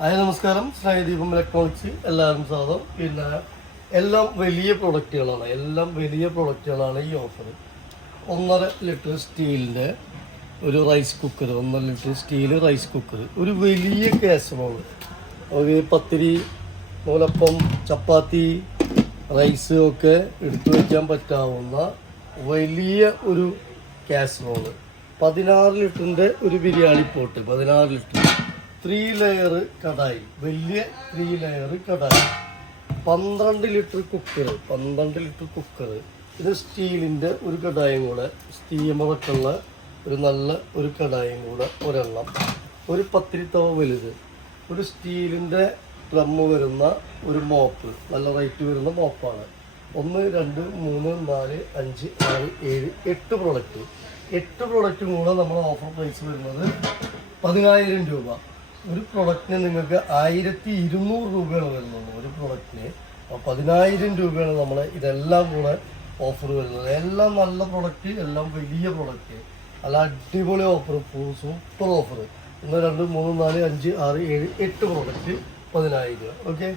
Hi നമസ്കാരം. സ്നേഹദീപം electronics എല്ലാവരും സ്വാഗതം. പിന്നെ എല്ലാം വലിയ പ്രൊഡക്റ്റുകളാണ് എല്ലാം വലിയ പ്രൊഡക്റ്റുകളാണ് ഈ ഓഫർ ഒന്നര ലിറ്റർ സ്റ്റീലിന്റെ ഒരു റൈസ് കുക്കർ ഒന്നര ലിറ്റർ സ്റ്റീൽ റൈസ് കുക്കർ ഒരു വലിയ കാസറോൾ ഒരു പത്തിരി നൂലപ്പം ചപ്പാത്തി റൈസ് ഒക്കെ എടുത്തു വയ്ക്കാൻ പറ്റാവുന്ന വലിയ ഒരു കാസറോൾ പതിനാറ് ലിറ്ററിന്റെ ഒരു ബിരിയാണി പോട്ട്. പതിനാറ് ലിറ്റർ. Three layer kadai. വലിയ ത്രീ ലെയർ കടായി. പന്ത്രണ്ട് ലിറ്റർ കുക്കർ പന്ത്രണ്ട് ലിറ്റർ കുക്കർ. ഇത് സ്റ്റീലിന്റെ ഒരു കടായും കൂടെ സ്റ്റീമറക്കുള്ള ഒരു നല്ല ഒരു കടായും കൂടെ ഒരെണ്ണം. ഒരു പത്തിരി തവ വലുത്. ഒരു സ്റ്റീലിന്റെ ഡ്രമ്മ് വരുന്ന ഒരു മോപ്പ്. നല്ല റേറ്റ് വരുന്ന മോപ്പാണ്. ഒന്ന് രണ്ട് മൂന്ന് നാല് അഞ്ച് ആറ് ഏഴ് എട്ട് പ്രോഡക്റ്റ് എട്ട് പ്രോഡക്റ്റും കൂടെ നമ്മുടെ ഓഫർ പ്രൈസ് വരുന്നത് പതിനായിരം രൂപ. ഒരു പ്രൊഡക്റ്റിന് നിങ്ങൾക്ക് ആയിരത്തി ഇരുന്നൂറ് രൂപയാണ് വരുന്നുള്ളൂ ഒരു പ്രൊഡക്റ്റിന് പതിനായിരം രൂപയാണ് നമ്മൾ ഇതെല്ലാം കൂടെ ഓഫർ വരുന്നത്. എല്ലാം നല്ല പ്രൊഡക്റ്റ് എല്ലാം വലിയ പ്രൊഡക്റ്റ് നല്ല അടിപൊളി ഓഫർ സൂപ്പർ ഓഫർ ഒന്ന് രണ്ട് മൂന്ന് നാല് അഞ്ച് ആറ് ഏഴ് എട്ട് പ്രൊഡക്റ്റ് പതിനായിരം രൂപ. ഓക്കെ